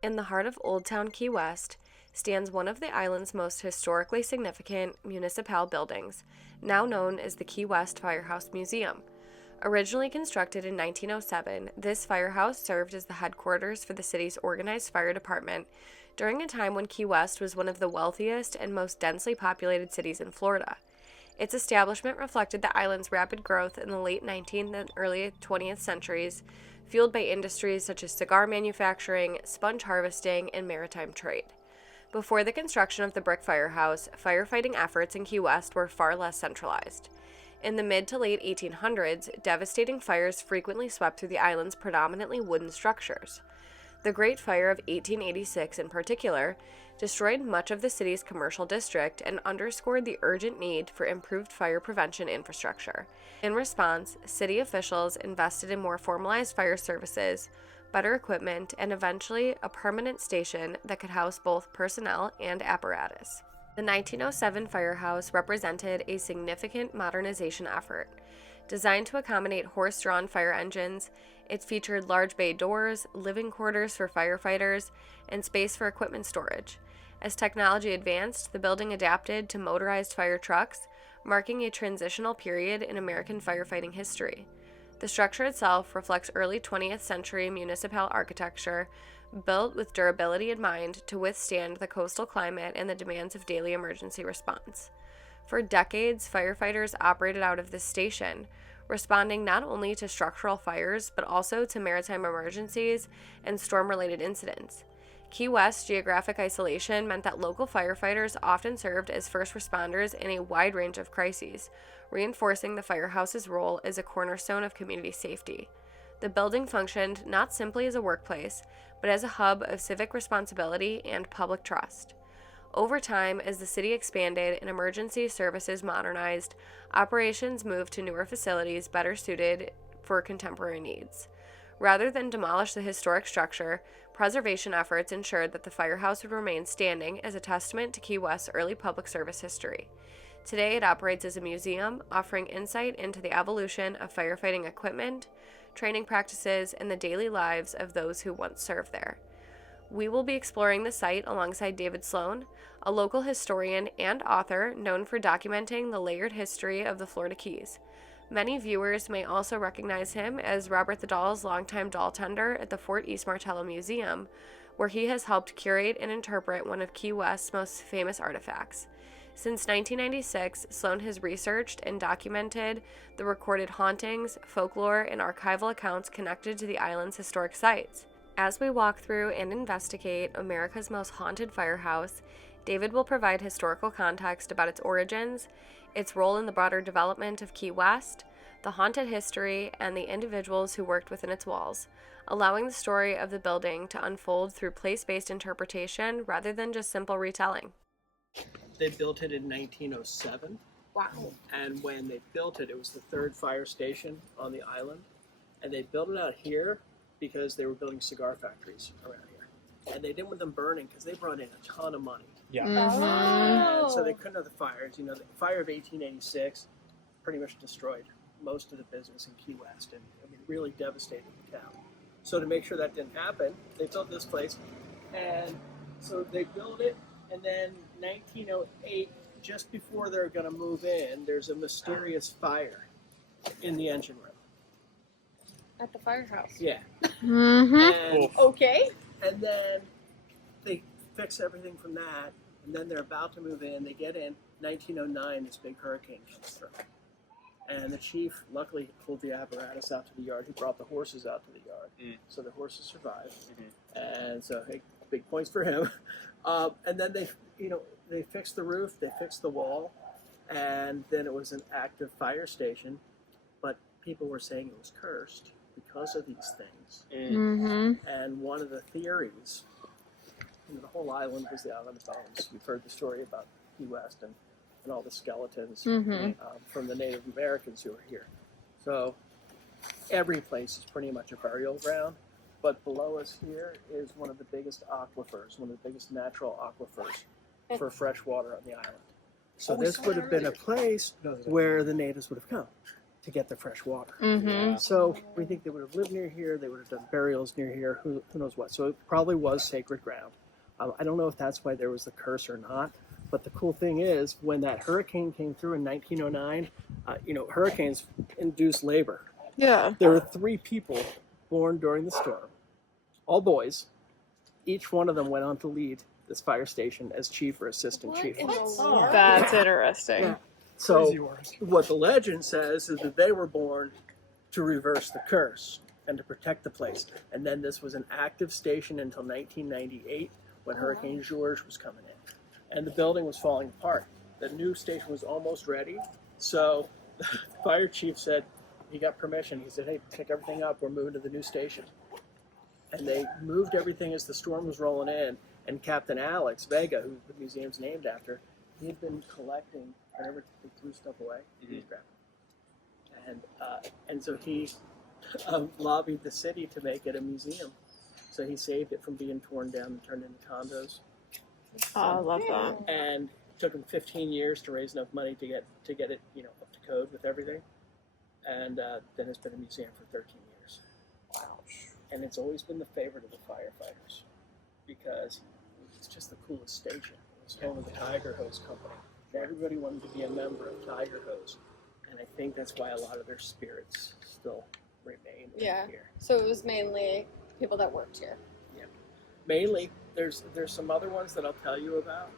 In the heart of Old Town Key West stands one of the island's most historically significant municipal buildings, now known as the Key West Firehouse Museum. Originally constructed in 1907, this firehouse served as the headquarters for the city's organized fire department during a time when Key West was one of the wealthiest and most densely populated cities in Florida. Its establishment reflected the island's rapid growth in the late 19th and early 20th centuries, fueled by industries such as cigar manufacturing, sponge harvesting, and maritime trade. Before the construction of the brick firehouse, firefighting efforts in Key West were far less centralized. In the mid to late 1800s, devastating fires frequently swept through the island's predominantly wooden structures. The Great Fire of 1886, in particular, destroyed much of the city's commercial district and underscored the urgent need for improved fire prevention infrastructure. In response, city officials invested in more formalized fire services, better equipment, and eventually a permanent station that could house both personnel and apparatus. The 1907 firehouse represented a significant modernization effort. Designed to accommodate horse-drawn fire engines, it featured large bay doors, living quarters for firefighters, and space for equipment storage. As technology advanced, the building adapted to motorized fire trucks, marking a transitional period in American firefighting history. The structure itself reflects early 20th century municipal architecture, built with durability in mind to withstand the coastal climate and the demands of daily emergency response. For decades, firefighters operated out of this station, responding not only to structural fires but also to maritime emergencies and storm-related incidents. Key West's geographic isolation meant that local firefighters often served as first responders in a wide range of crises, reinforcing the firehouse's role as a cornerstone of community safety. The building functioned not simply as a workplace, but as a hub of civic responsibility and public trust. Over time, as the city expanded and emergency services modernized, operations moved to newer facilities better suited for contemporary needs. Rather than demolish the historic structure, preservation efforts ensured that the firehouse would remain standing as a testament to Key West's early public service history. Today, it operates as a museum, offering insight into the evolution of firefighting equipment, training practices, and the daily lives of those who once served there. We will be exploring the site alongside David Sloan, a local historian and author known for documenting the layered history of the Florida Keys. Many viewers may also recognize him as Robert the Doll's longtime dolltender at the Fort East Martello Museum, where he has helped curate and interpret one of Key West's most famous artifacts. Since 1996, Sloan has researched and documented the recorded hauntings, folklore, and archival accounts connected to the island's historic sites. As we walk through and investigate America's most haunted firehouse, David will provide historical context about its origins, its role in the broader development of Key West, the haunted history, and the individuals who worked within its walls, allowing the story of the building to unfold through place-based interpretation rather than just simple retelling. They built it in 1907. Wow. And when they built it, it was the third fire station on the island. And they built it out here because they were building cigar factories around here. And they didn't want them burning because they brought in a ton of money. Yeah. And so they couldn't have the fires. You know, the fire of 1886 pretty much destroyed most of the business in Key West and really devastated the town. So to make sure that didn't happen, they built this place. And so they built it, and then 1908, just before they're going to move in, there's a mysterious fire in the engine room. At the firehouse. Yeah. Mm-hmm. And, Okay. and then they fix everything from that, and then they're about to move in. They get in 1909, this big hurricane comes through. And the chief luckily pulled the apparatus out to the yard. He brought the horses out to the yard. So the horses survived. And so, hey, big points for him. And then they fixed the roof, they fixed the wall, and then it was an active fire station. But people were saying it was cursed because of these things. And one of the theories, the whole island was the island of bones. We've heard the story about Key West and all the skeletons from the Native Americans who were here. So every place is pretty much a burial ground. But below us here is one of the biggest aquifers, one of the biggest natural aquifers for fresh water on the island. So this would have been a place where the natives would have come to get the fresh water. Mm-hmm. So we think they would have lived near here. They would have done burials near here. Who knows what? So it probably was sacred ground. I don't know if that's why there was the curse or not. But the cool thing is, when that hurricane came through in 1909, hurricanes induce labor. Yeah. There were 3 people born during the storm, all boys. Each one of them went on to lead this fire station as chief or assistant chief. That's interesting. Yeah. So what the legend says is that they were born to reverse the curse and to protect the place. And then this was an active station until 1998 when Hurricane George was coming in. And the building was falling apart. The new station was almost ready. So the fire chief said, he got permission. He said, hey, pick everything up. We're moving to the new station. And they moved everything as the storm was rolling in. And Captain Alex Vega, who the museum's named after, he had been collecting whenever they threw stuff away. He'd grab it. And so he lobbied the city to make it a museum. So he saved it from being torn down and turned into condos. Oh, I love that. And it took him 15 years to raise enough money to get it, up to code with everything. And then it's been a museum for 13 years. Wow. And it's always been the favorite of the firefighters because it's just the coolest station. It was home of the Tiger Hose Company. Everybody wanted to be a member of Tiger Hose. And I think that's why a lot of their spirits still remain here. So it was mainly people that worked here. Yeah. Mainly, there's some other ones that I'll tell you about.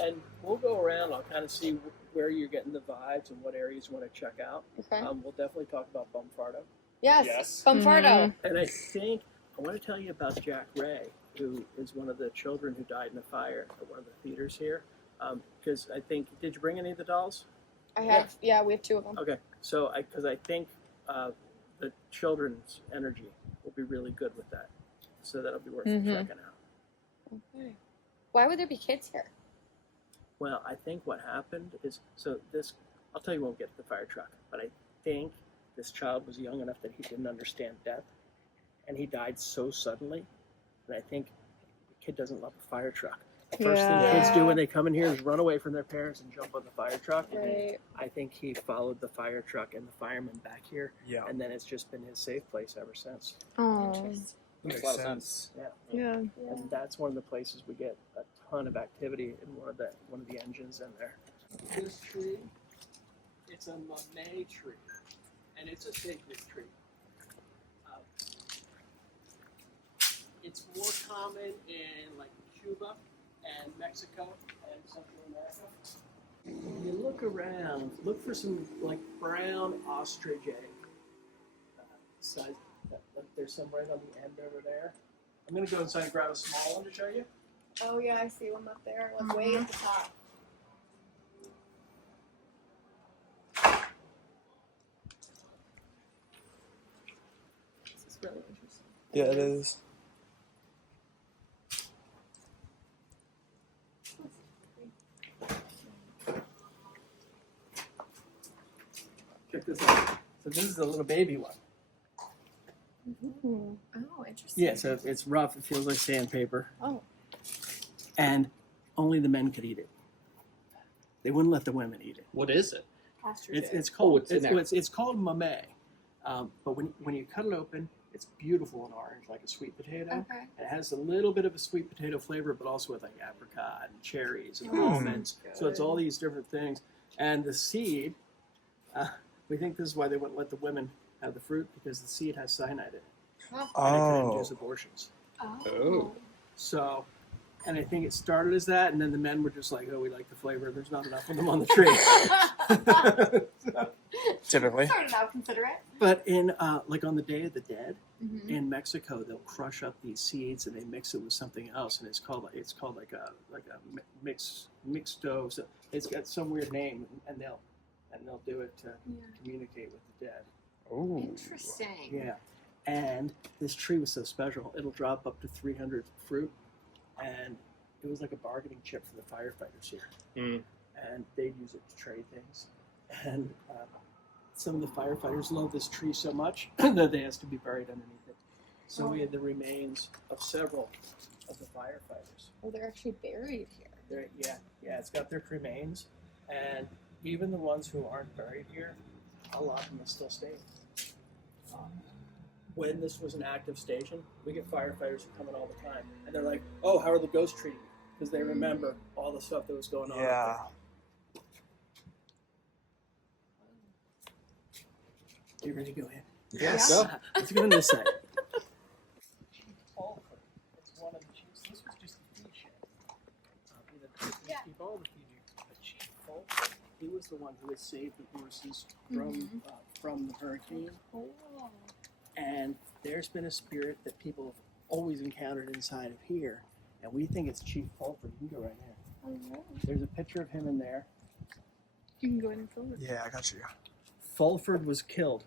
And we'll go around. I'll kind of see where you're getting the vibes and what areas you want to check out. Okay. We'll definitely talk about Farto. Yes. Farto. And I want to tell you about Jack Ray, who is one of the children who died in the fire at one of the theaters here. Because I think, did you bring any of the dolls? I have, yeah, we have 2 of them. Okay, so because I think the children's energy will be really good with that. So that'll be worth checking out. Okay. Why would there be kids here? Well, I think what happened is, I'll tell you when we get to the fire truck, but I think this child was young enough that he didn't understand death, and he died so suddenly, and I think the kid doesn't love a fire truck. The first thing kids do when they come in here is run away from their parents and jump on the fire truck. Right. I think he followed the fire truck and the firemen back here, and then it's just been his safe place ever since. Oh. Makes a lot of sense. Yeah. And that's one of the places we get a ton of activity in one of the engines in there. This tree, it's a mamey tree, and it's a sacred tree. It's more common in like Cuba and Mexico and Central America. When you look around, look for some like brown ostrich egg size. There's some right on the end over there. I'm going to go inside and grab a small one to show you. Oh, yeah, I see one up there, like way at the top. This is really interesting. Yeah, it is. Check this out. So this is a little baby one. Oh, interesting. Yeah, so it's rough. It feels like sandpaper. Oh. And only the men could eat it. They wouldn't let the women eat it. What is it? It's called it's in there. it's called mamey. But when you cut it open, it's beautiful and orange, like a sweet potato. Okay. It has a little bit of a sweet potato flavor, but also with like apricot and cherries and almonds. So it's all these different things. And the seed, we think this is why they wouldn't let the women have the fruit, because the seed has cyanide in it. And it can induce abortions. Oh. So, and I think it started as that, and then the men were just like, oh, we like the flavor. There's not enough of them on the tree. Typically. Started out considerate. But in, like on the Day of the Dead, in Mexico, they'll crush up these seeds and they mix it with something else, and it's called like a mixto. So it's got some weird name, and they'll do it to communicate with the dead. Ooh. Interesting. Yeah, and this tree was so special. It'll drop up to 300 fruit, and it was like a bargaining chip for the firefighters here. And they'd use it to trade things. And some of the firefighters love this tree so much that they asked to be buried underneath it. So we had the remains of several of the firefighters. Oh, they're actually buried here. Yeah, it's got their cremains, and even the ones who aren't buried here, a lot of them are still staying. When this was an active station, we get firefighters who come in all the time, and they're like, "Oh, how are the ghosts treated?" Because they remember all the stuff that was going on. Yeah. You ready to go in? Yes. Yeah. Let's go on this side. Chief Fulford is one of the chiefs. This was just a feed shed. Yeah. Keep all the feeding. But Chief Fulford, he was the one who had saved the horses from the hurricane. Oh. And there's been a spirit that people have always encountered inside of here, and we think it's Chief Fulford. You can go right there. Oh, no. There's a picture of him in there. You can go in and film it. Yeah, I got you. Fulford was killed.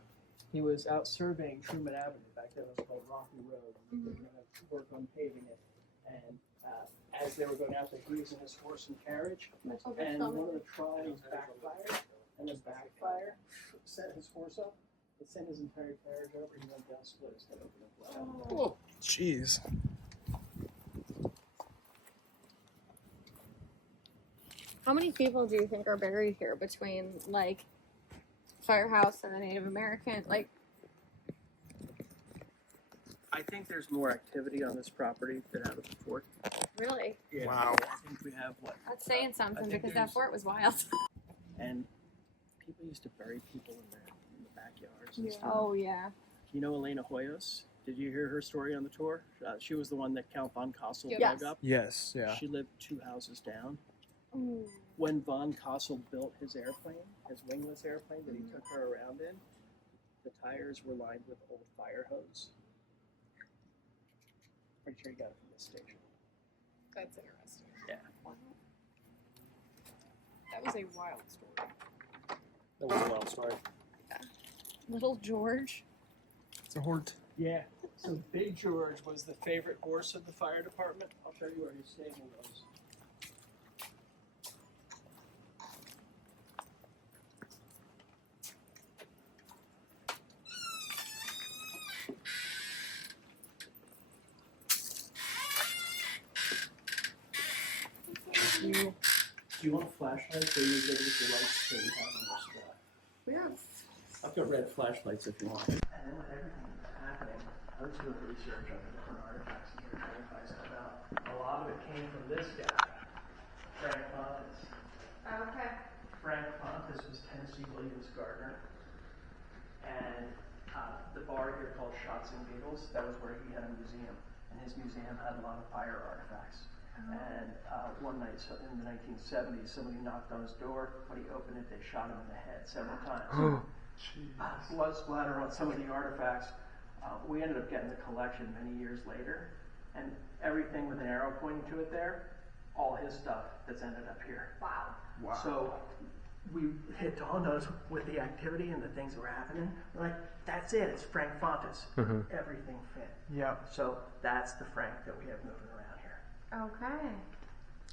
He was out surveying Truman Avenue. Back then it was called Rocky Road. They were going to work on paving it. And as they were going out there, he was in his horse and carriage. And one of the trolleys backfired. And the backfire set his horse up. It sent his entire carriage over. He went down, split his head open and flat. Oh, jeez. How many people do you think are buried here between, like, Firehouse and the Native American? Like, I think there's more activity on this property than out of the fort. really? Yeah. Wow. I think we have what? That's saying I something think because there's- that fort was wild. And people used to bury people in the backyards and stuff. Oh, yeah. You know Elena Hoyos? Did you hear her story on the tour? She was the one that Count von Kossel Yes. dug up. Yes, yeah. She lived 2 houses down. Ooh. When von Kossel built his airplane, his wingless airplane that he took her around in, the tires were lined with old fire hose. Pretty sure he got it from this station. That's interesting. Yeah. Wow. That was a wild story. That was a wild story. Little George. It's a horde. Yeah. So Big George was the favorite horse of the fire department. I'll show you where his stable was. Do you want a flashlight so you get the lights so you have on your stuff? Yes. I've got red flashlights if you want. And then with everything that's happening, I was doing research on the different artifacts and trying to find stuff out. A lot of it came from this guy, Frank Fontes. Okay. Frank Fontes was Tennessee Williams Gardner. And the bar here called Shots and Giggles, that was where he had a museum. And his museum had a lot of fire artifacts. And one night in the 1970s, somebody knocked on his door. When he opened it, they shot him in the head several times. Blood splatter on some of the artifacts. We ended up getting the collection many years later, and everything with an arrow pointing to it there, all his stuff that's ended up here. Wow. Wow. So it dawned on us with the activity and the things that were happening. We're like, that's it. It's Frank Fontes. Everything fit. Yeah. So that's the Frank that we have moving around here. Okay.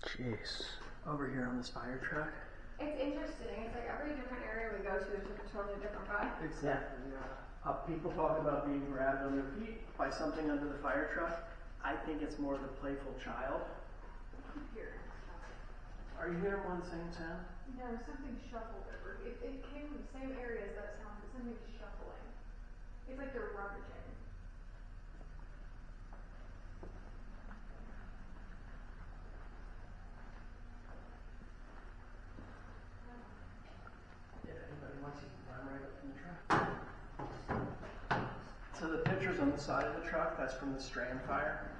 Jeez. Over here on this fire truck. It's interesting. It's like every different area we go to is a totally different vibe. Exactly. People talk about being grabbed on their feet by something under the fire truck. I think it's more the playful child. Here. Are you hearing one same sound? No, something shuffled over. It came from the same area as that sound, but something shuffling. It's like they're rummaging. If anybody wants, you can run right up from the truck. So the pictures on the side of the truck, that's from the Strand fire.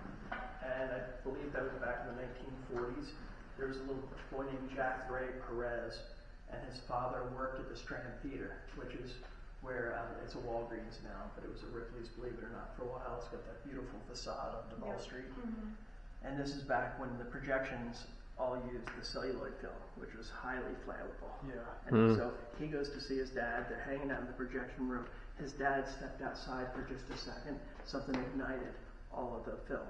And I believe that was back in the 1940s. There was a little boy named Jack Ray Perez, and his father worked at the Strand Theater, which is where it's a Walgreens now, but it was a Ripley's, believe it or not, for a while. It's got that beautiful facade on Duval Street. And this is back when the projections all used the celluloid film, which was highly flammable. Yeah. And so he goes to see his dad. They're hanging out in the projection room. His dad stepped outside for just a second. Something ignited all of the film,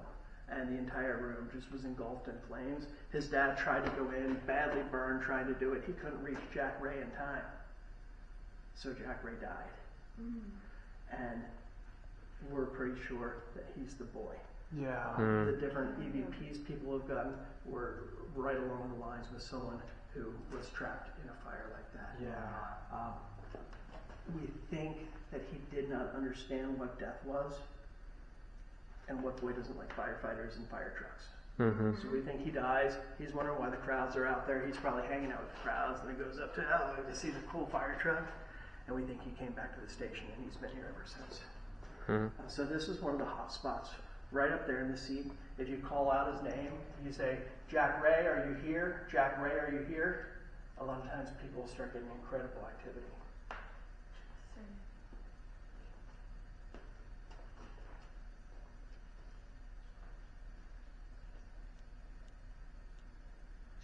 and the entire room just was engulfed in flames. His dad tried to go in, badly burned, trying to do it. He couldn't reach Jack Ray in time. So Jack Ray died. And we're pretty sure that he's the boy. Yeah. The different EVPs people have gotten were right along the lines with someone who was trapped in a fire like that. Yeah. we think that he did not understand what death was, and what boy doesn't like firefighters and fire trucks. Mm-hmm. So we think he dies. He's wondering why the crowds are out there. He's probably hanging out with the crowds, and he goes up to the elevator to see the cool fire truck, and we think he came back to the station, and he's been here ever since. Mm-hmm. So this is one of the hot spots, right up there in the seat. If you call out his name, you say, "Jack Ray, are you here? Jack Ray, are you here?" A lot of times people will start getting incredible activity.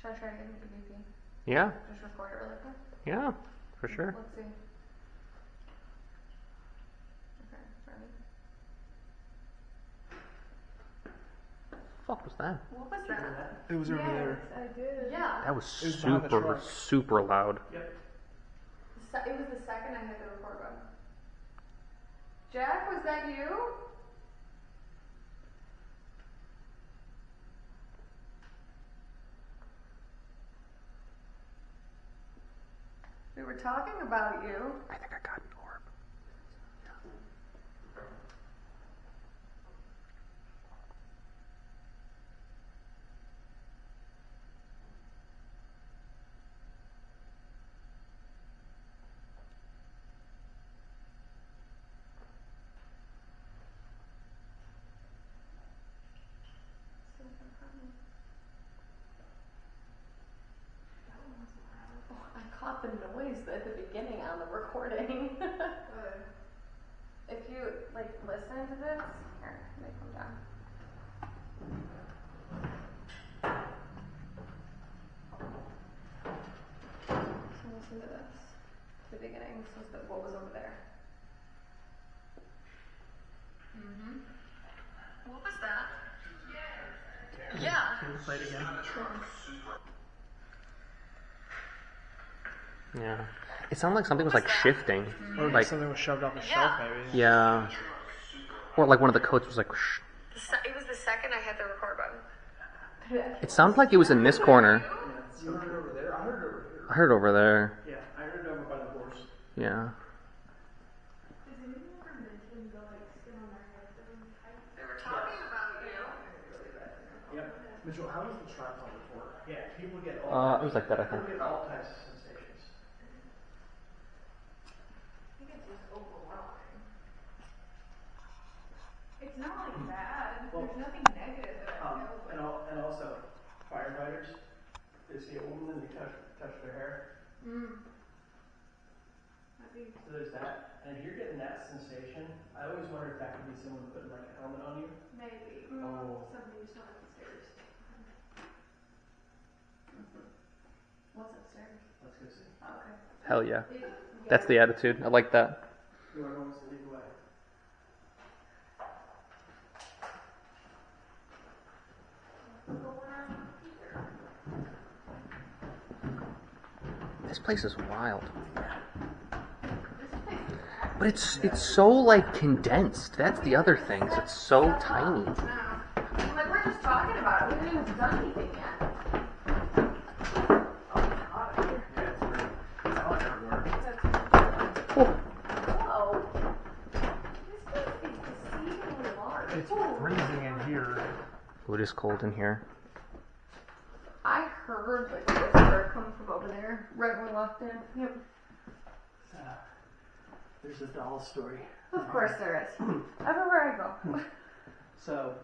Should I try to get him to BP? Yeah. Just record it really quick? Yeah, for sure. Let's see. Okay, ready? What the fuck was that? What was that? It was over there. I did. Yeah. That was It was behind the super, truck. super loud. Yep. It was the second I hit the record button. Jack, was that you? We were talking about you. I think I got an orb. I caught the noise at the beginning on the recording. If you listen to this, here, let me come down. So listen to this. The beginning. This was what was over there. What was that? Yeah. Can you play it again? Yeah. It sounded like something was shifting. Or Like, something was shoved off the shelf, maybe. yeah. Or like one of the coats was like, shh. It was the second I hit the record button. It sounded like it was in this corner. Yeah. You heard it over there? I heard it over here. I heard it over there. Yeah, I heard it over by the horse. Yeah. They were talking about you. Yep. Mitchell, how does the tripod work? Yeah, people get all It was like that, I think. people get all types of sensations. I think it's just overwhelming. It's not bad. Well, There's nothing negative that I know. And also, firefighters, they see a woman and they touch their hair. So there's that. And if you're getting that sensation, I always wonder if that could be someone putting a helmet on you. Maybe. Oh. Somebody's not upstairs. What's upstairs? Let's go see. Okay. Hell yeah. That's the attitude. I like that. Whoever wants to lead the way. This place is wild. But it's so condensed. That's the other thing. Is it's so tiny. No. We're just talking about it. We haven't even done anything yet. Yeah, it's weird. It's all everywhere. Whoa. This place is deceivingly large. It's freezing in here. Oh, it is cold in here. I heard the whisper come from over there right when we walked in. Yep. There's a doll story. Of course there is. Everywhere I go. So,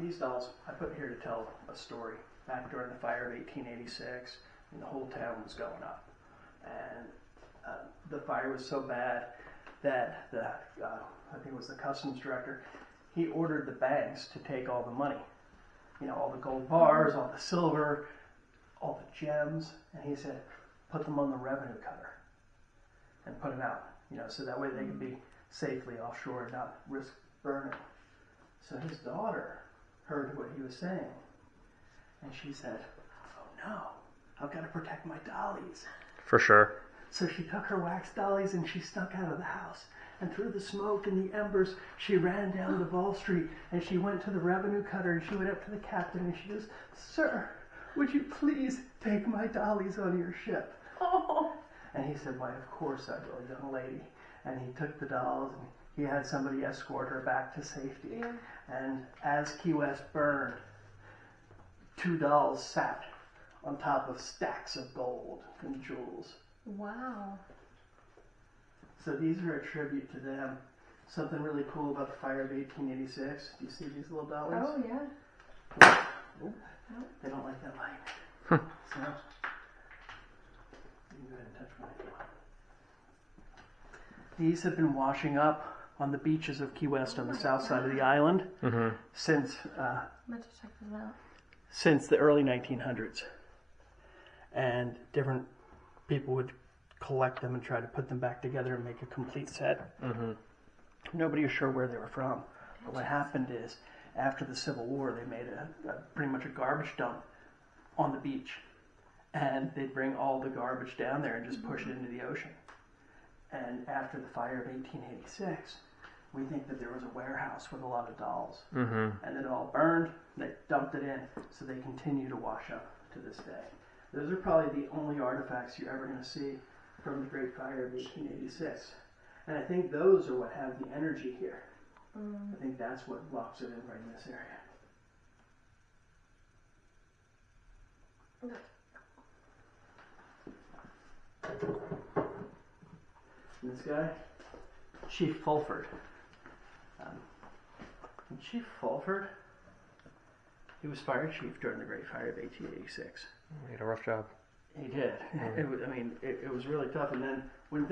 these dolls I put here to tell a story. Back during the fire of 1886, and the whole town was going up. And the fire was so bad that I think it was the customs director, he ordered the banks to take all the money. You know, all the gold bars, all the silver, all the gems. And he said, put them on the revenue cutter and put them out. You know, so that way they could be safely offshore and not risk burning. So his daughter heard what he was saying, and she said, "Oh no, I've got to protect my dollies." For sure. So she took her wax dollies and she snuck out of the house. And through the smoke and the embers, she ran down to Wall Street and she went to the revenue cutter and she went up to the captain and she goes, "Sir, would you please take my dollies on your ship?" Oh. And he said, "Why, of course I will, young lady." and he took the dolls and he had somebody escort her back to safety. Yeah. And as Key West burned, 2 dolls sat on top of stacks of gold and jewels. Wow. So these are a tribute to them. Something really cool about the fire of 1886. Do you see these little dollies? Oh, yeah. Oh, they don't like that light. So, you can go ahead and touch mine if you want. These have been washing up on the beaches of Key West on the south side of the island since I'm going to check them out. since the early 1900s. And different people would collect them and try to put them back together and make a complete set. Nobody was sure where they were from. But what happened is, after the Civil War, they made pretty much a garbage dump on the beach. And they'd bring all the garbage down there and just push it into the ocean. And after the fire of 1886, we think that there was a warehouse with a lot of dolls. And it all burned, they dumped it in, so they continue to wash up to this day. Those are probably the only artifacts you're ever going to see from the Great Fire of 1886. And I think those are what have the energy here. I think that's what locks it in right in this area. And this guy, Chief Fulford. And Chief Fulford, he was fire chief during the Great Fire of 1886. He had a rough job. He did. It was really tough. And then when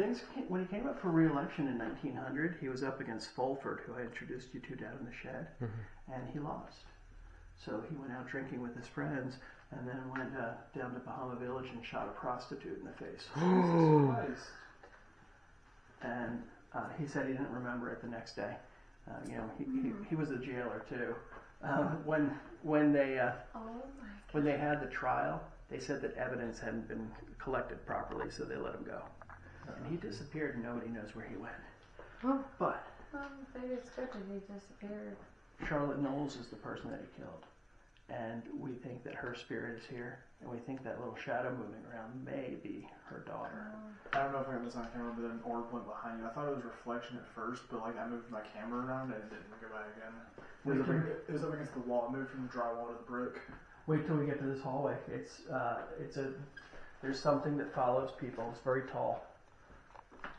he came up for re-election in 1900, he was up against Fulford, who I introduced you to down in the shed, and he lost. So he went out drinking with his friends, and then went down to Bahama Village and shot a prostitute in the face. Jesus Christ. And he said he didn't remember it the next day. He was a jailer too. When they had the trial, they said that evidence hadn't been collected properly, so they let him go. And he disappeared, and nobody knows where he went. But Maybe it's good that he disappeared. Charlotte Knowles is the person that he killed, and we think that her spirit is here, and we think that little shadow moving around may be her daughter. I don't know if I got this on camera, but an orb went behind you. I thought it was reflection at first, but I moved my camera around and it didn't go back again. It was up against the wall. It moved from the drywall to the brick. Wait till we get to this hallway. There's something that follows people. It's very tall.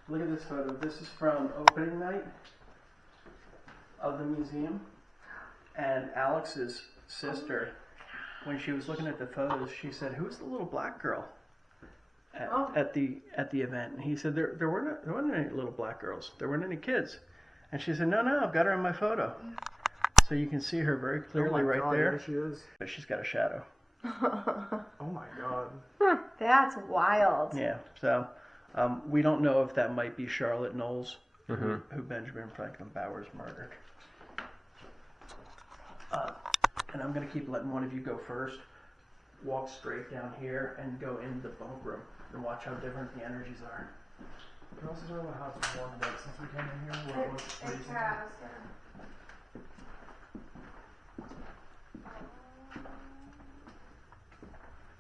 Look at this photo. This is from opening night of the museum. And Alex's sister, when she was looking at the photos, she said, "Who's the little black girl at the event?" And he said, "There weren't any little black girls. There weren't any kids." And she said, "No, I've got her in my photo." So you can see her very clearly right there. There she is. But she's got a shadow. Oh my god. That's wild. Yeah. So we don't know if that might be Charlotte Knowles, who Benjamin Franklin Bowers murdered. And I'm going to keep letting one of you go first. Walk straight down here and go into the bunk room and watch how different the energies are. Can you also talk about how it's warmed up since we came in here? What's freezing?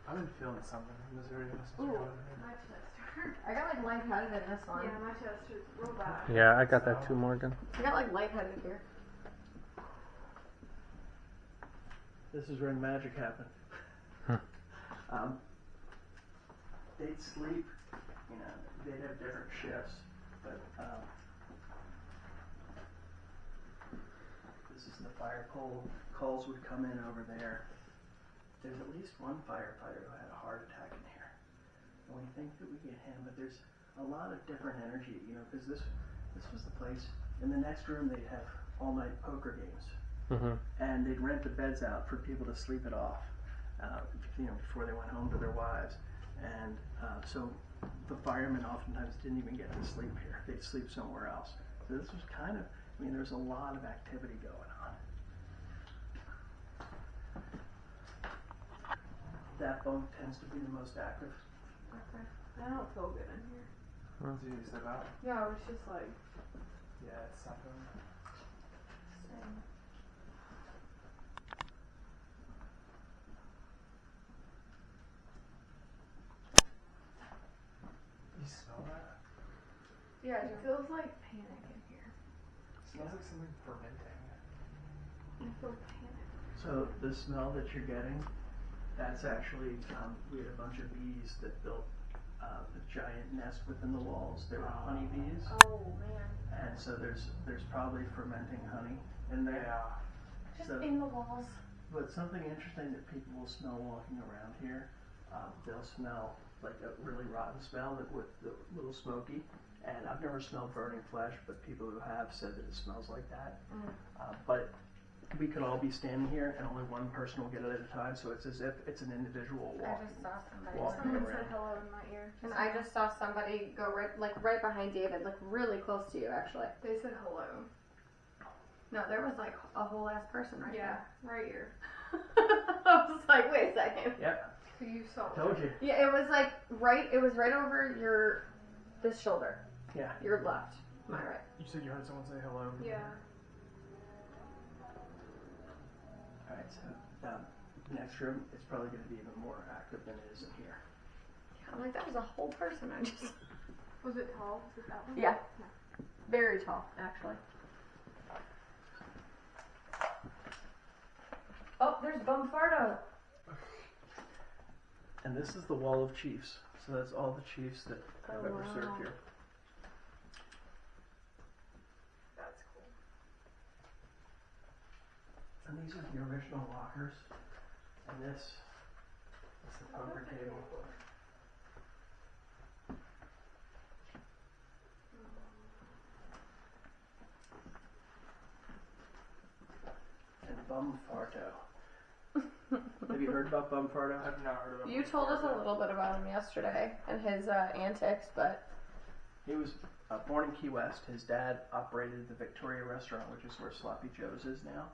I've been feeling something in this area since we got in here. My chest hurt. I got lightheaded in this one. Yeah, my chest hurts real bad. Yeah, I got that too, Morgan. I got lightheaded here. This is where magic happened. They'd sleep, they'd have different shifts, but this is the fire pole. Calls would come in over there. There's at least one firefighter who had a heart attack in here. And we think that we get him, but there's a lot of different energy, because this was the place. In the next room, they'd have all-night poker games. And they'd rent the beds out for people to sleep it off, before they went home to their wives. And so the firemen oftentimes didn't even get to sleep here. They'd sleep somewhere else. So this was there's a lot of activity going on. That bunk tends to be the most active. Okay. I don't feel good in here. Did you step out? Yeah, it was just like. Yeah, it's something. You smell that? Yeah, It feels like panic in here. It smells like something fermenting. I feel panic. So the smell that you're getting, that's actually, we had a bunch of bees that built a giant nest within the walls. They were honeybees. Oh man. And so there's probably fermenting honey in there. Yeah. Just So- in the walls. But something interesting that people will smell walking around here, they'll smell like a really rotten smell with the little smoky. And I've never smelled burning flesh, but people who have said that it smells like that. But we could all be standing here and only one person will get it at a time, so it's as if it's an individual I walking. just saw somebody. Walking Someone around. said hello in my ear. And I just saw somebody go right behind David, like really close to you actually. They said hello. No, there was like a whole ass person right Yeah, right here. there. I was like, wait a second. Yep, Who you saw? told you. Yeah, it was like it was right over this shoulder. Yeah. Your left. My right. You said you heard someone say hello. Yeah. Alright, so next room, it's probably going to be even more active than it is in here. I'm like, that was a whole person. I just. Was it tall? Was it that one? Yeah. Very tall, actually. Oh, there's Bum Farto. And this is the Wall of Chiefs. So that's all the chiefs that have ever served wow. here. That's cool. And these are the original lockers. And this is the poker table. And Bum Farto. Have you heard about Bum Farto? I've not heard of that. You told us a little bit about him yesterday and his antics, but He was born in Key West. His dad operated the Victoria restaurant, which is where Sloppy Joe's is now.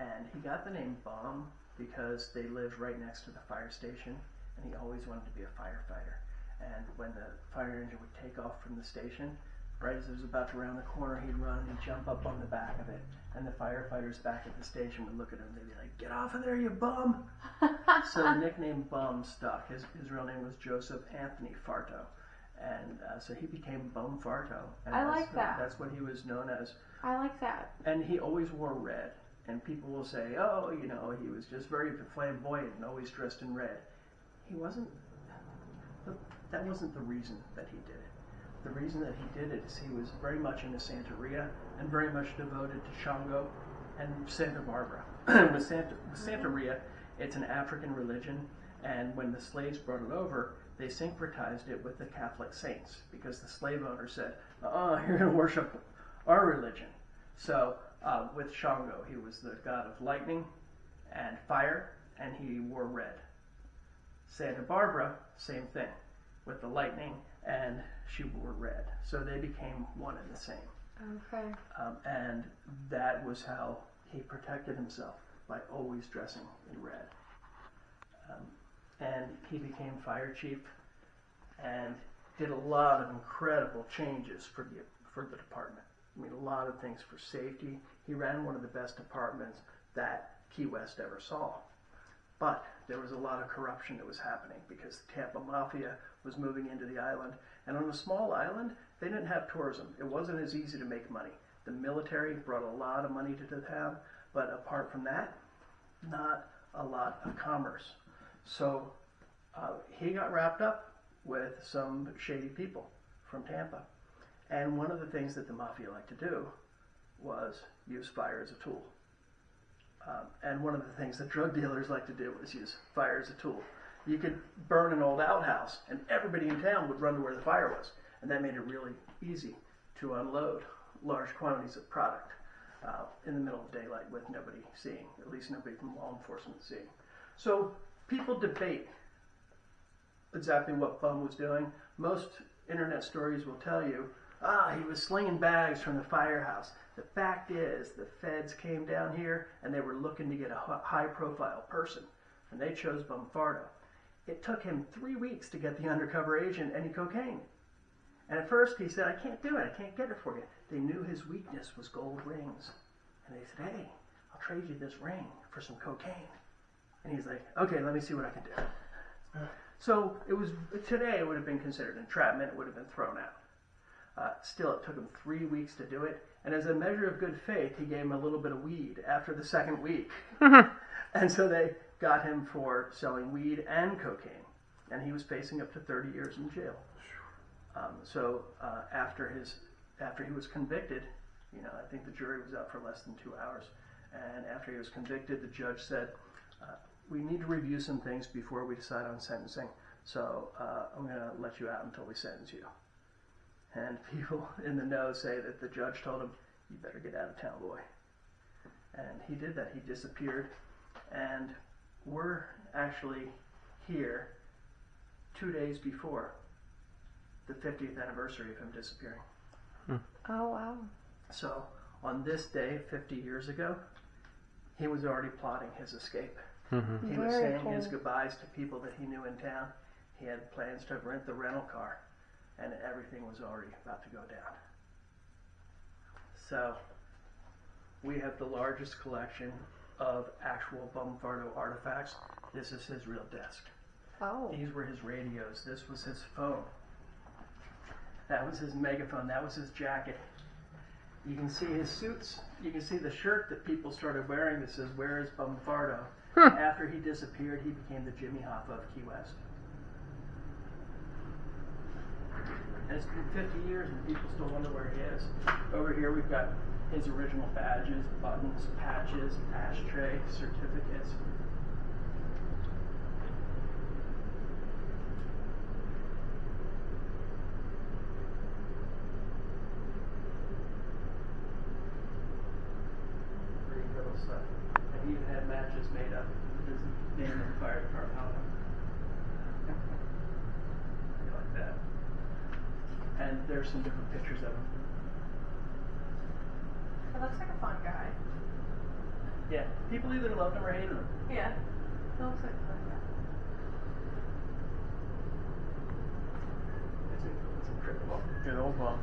And he got the name Bum because they lived right next to the fire station, and he always wanted to be a firefighter. And when the fire engine would take off from the station, right as it was about to round the corner, he'd run and he'd jump up on the back of it. And the firefighters back at the station would look at him and they'd be like, "Get off of there, you bum!" So the nickname Bum stuck. His real name was Joseph Anthony Farto. And so he became Bum Farto. And I like that. That's what he was known as. I like that. And he always wore red. And people will say, oh, you know, he was just very flamboyant and always dressed in red. He wasn't, that wasn't the reason that he did it. The reason that he did it is he was very much into Santeria and very much devoted to Shango and Santa Barbara. with Santeria, it's an African religion, and when the slaves brought it over, they syncretized it with the Catholic saints because the slave owner said, you're going to worship our religion. So with Shango, he was the god of lightning and fire, and he wore red. Santa Barbara, same thing, with the lightning, and she wore red. So they became one and the same. Okay. And that was how he protected himself, by always dressing in red. And he became fire chief and did a lot of incredible changes for the department. I mean, a lot of things for safety. He ran one of the best departments that Key West ever saw. But there was a lot of corruption that was happening because the Tampa Mafia was moving into the island. And on a small island, they didn't have tourism. It wasn't as easy to make money. The military brought a lot of money to the town, but apart from that, not a lot of commerce. So he got wrapped up with some shady people from Tampa. And one of the things that the Mafia liked to do was use fire as a tool. And one of the things that drug dealers like to do is use fire as a tool. You could burn an old outhouse and everybody in town would run to where the fire was. And that made it really easy to unload large quantities of product in the middle of daylight with nobody seeing, at least nobody from law enforcement seeing. So people debate exactly what Bum was doing. Most internet stories will tell you, he was slinging bags from the firehouse. The fact is, the feds came down here and they were looking to get a high-profile person, and they chose Bum Farto. It took him 3 weeks to get the undercover agent any cocaine. And at first he said, I can't do it, I can't get it for you. They knew his weakness was gold rings. And they said, hey, I'll trade you this ring for some cocaine. And he's like, okay, let me see what I can do. So today it would have been considered entrapment, it would have been thrown out. Still, it took him 3 weeks to do it. And as a measure of good faith, he gave him a little bit of weed after the second week. And so they got him for selling weed and cocaine. And he was facing up to 30 years in jail. After he was convicted, I think the jury was out for less than 2 hours. And after he was convicted, the judge said, we need to review some things before we decide on sentencing. So I'm going to let you out until we sentence you. And people in the know say that the judge told him, you better get out of town, boy. And he did that. He disappeared. And we're actually here 2 days before the 50th anniversary of him disappearing. Oh, wow. So on this day, 50 years ago, he was already plotting his escape. He was saying his goodbyes to people that he knew in town. He had plans to rent the rental car, and everything was already about to go down. So we have the largest collection of actual Farto artifacts. This is his real desk. Oh. These were his radios. This was his phone. That was his megaphone. That was his jacket. You can see his suits. You can see the shirt that people started wearing that says, "Where is Farto?" After he disappeared, he became the Jimmy Hoffa of Key West. And it's been 50 years and people still wonder where he is. Over here we've got his original badges, buttons, patches, ashtray, certificates. Pretty little stuff. And he even had matches made up with his name in the fire department on them. Like that. And there's some different pictures of him. It looks like a fun guy. Yeah, people either loved him or hated him. Yeah. It looks like a fun guy. It's incredible. Good old one.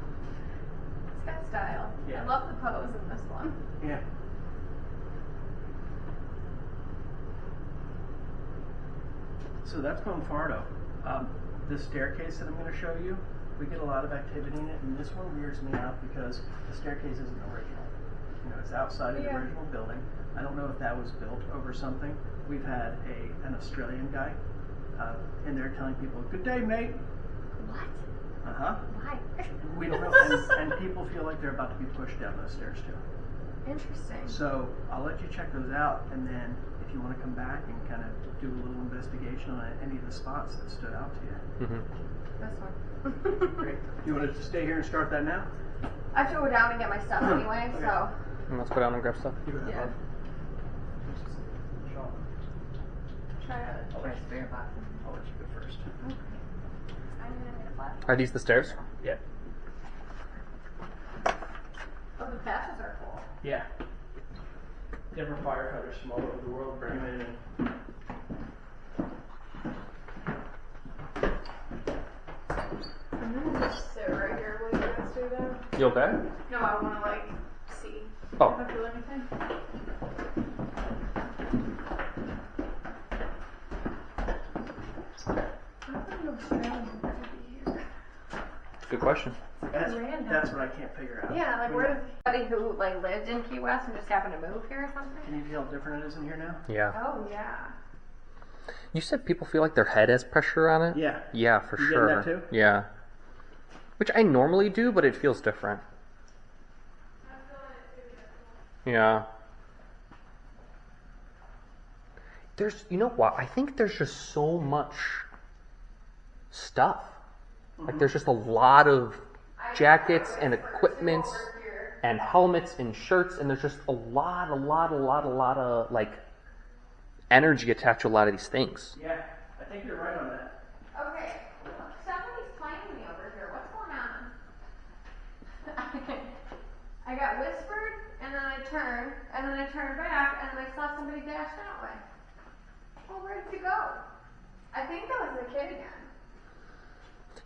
It's got style. Yeah. I love the pose in this one. Yeah. So that's Farto. This staircase that I'm going to show you, we get a lot of activity in it, and this one weirds me out because the staircase isn't original. It's outside of the original building. I don't know if that was built over something. We've had an Australian guy in there telling people, "Good day, mate." What? Why? We don't know, and people feel like they're about to be pushed down those stairs too. Interesting. So I'll let you check those out, and then if you want to come back and kind of do a little investigation on any of the spots that stood out to you. This one. Great. Do you want to stay here and start that now? I have to go down and get my stuff anyway, Okay. so. Let's go down and grab stuff. You go ahead, Yeah. bud. Sean, Try a spirit box. I'll let you go first. I'm gonna need a flashlight. Are these the stairs? Yeah. Oh, the patches are cool. Yeah. Different firefighters from all over the world bring them in. I'm gonna just sit right here while you guys do that. You okay? No, I wanna like see Oh. if I feel anything. I don't think Australians would be here. Good question. Random. That's what I can't figure out. Yeah, like We- where does Somebody who lived in Key West and just happened to move here or something? Can you feel how different it is in here now? Yeah. Oh yeah. You said people feel like their head has pressure on it? Yeah. Yeah, for You getting sure. that too? Yeah. Which I normally do, but it feels different. Yeah. There's, you know what? I think there's just so much stuff. Like there's just a lot of jackets and equipment and helmets and shirts, and there's just a lot of like energy attached to a lot of these things. Yeah, I think you're right on that. Okay, somebody's playing me over here. What's going on? I got whispered, and then I turned back, and then I saw somebody dash that way. Well, where did you go? I think that was the kid again.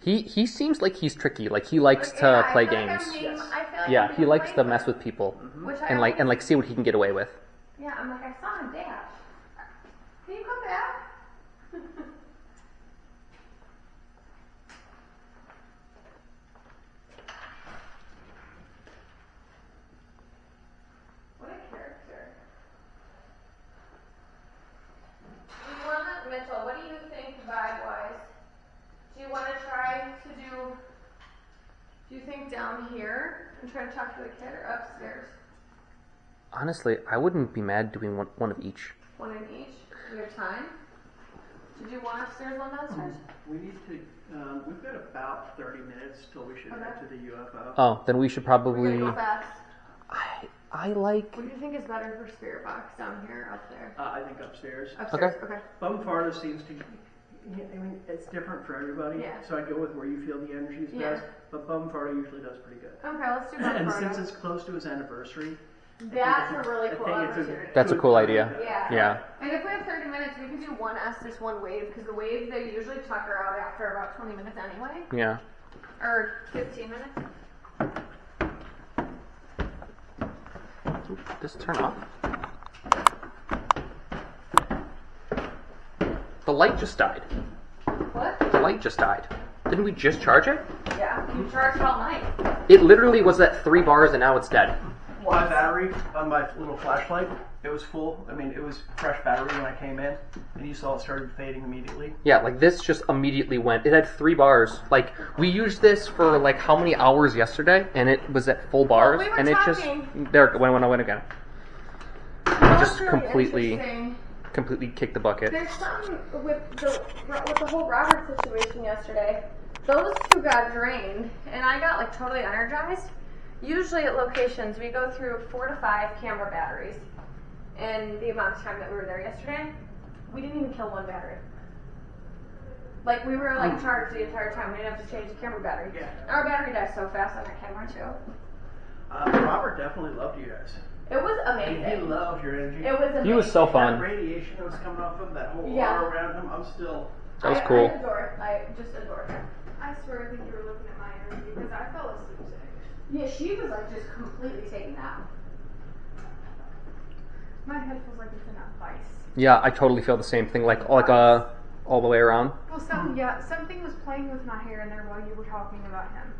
He seems like he's tricky. Like he likes to Yeah, I play feel like games. I'm being- Yes. I feel like Yeah, I'm he being likes to played mess with. with people Which I and like always- see what he can get away with. Yeah, I'm like, I saw him dash. Can you come back? down here and try to talk to the kid, or upstairs? Honestly, I wouldn't be mad doing one of each. One in each? Do we have time to do one upstairs, one downstairs? We need to, we've got about 30 minutes till we should head to the UFO. Oh, then we should We're probably... gonna go fast. I like... What do you think is better for spirit box, down here or up there? I think upstairs. Upstairs, okay. Bum Farto seems to, I mean, it's different for everybody. Yeah. So I go with where you feel the energy is best. But Bum Farto usually does pretty good. Okay, let's do Bum And Farto. since it's close to his anniversary, That's a really cool I think opportunity. That's a cool idea. Yeah. Yeah. And if we have 30 minutes, we can do one Estes, one wave, because the wave, they usually tucker out after about 20 minutes anyway. Yeah. Or 15 minutes. Oop, this turn off? The light just died. What? The light just died. Didn't we just charge it? Yeah, you charged all night. It literally was at 3 bars and now it's dead. my battery on my little flashlight, it was full. I mean, it was fresh battery when I came in, and you saw it started fading immediately. Yeah, like this just immediately went. It had 3 bars. Like we used this for like how many hours yesterday, and it was at full bars, we were and it talking. just there it went again. That Just was really completely interesting. completely kicked the bucket. There's something with the whole Robert situation yesterday. Those two got drained, and I got like totally energized. Usually at locations, we go through 4 to 5 camera batteries. And the amount of time that we were there yesterday, we didn't even kill one battery. Like we were like charged the entire time. We didn't have to change the camera battery. Yeah. Our battery died so fast on that camera too. Robert definitely loved you guys. It was He amazing. loved your energy. It was amazing. He was so That fun. radiation that was coming off him, that whole Yeah. aura around him, I'm still... That was cool. I adore it. I just adore it. I swear I think you were looking at my energy because I fell asleep sick. Yeah, she was like just completely taken out. My head feels like it's in a vice. Yeah, I totally feel the same thing. Like all the way around. Well, something was playing with my hair in there while you were talking about him.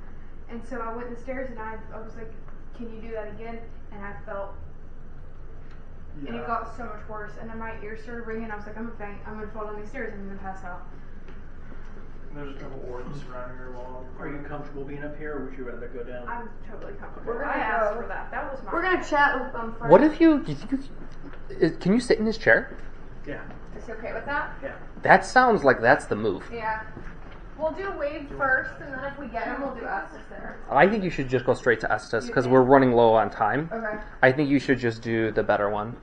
And so I went downstairs and I was like, can you do that again? And I felt, and it got so much worse. And then my ears started ringing. I was like, I'm gonna faint. I'm gonna fall down these stairs and I'm gonna pass out. There's a couple orbs surrounding your wall. Are you comfortable being up here, or would you rather go down? I'm totally comfortable. We're gonna I asked go. for that. That was my. We're gonna chat with them first. What if you can you sit in his chair? Yeah. Is he okay with that? Yeah. That sounds like that's the move. Yeah. We'll do wave first, and then if we get him, we'll do Estes there. I think you should just go straight to Estes because we're running low on time. Okay. I think you should just do the better one.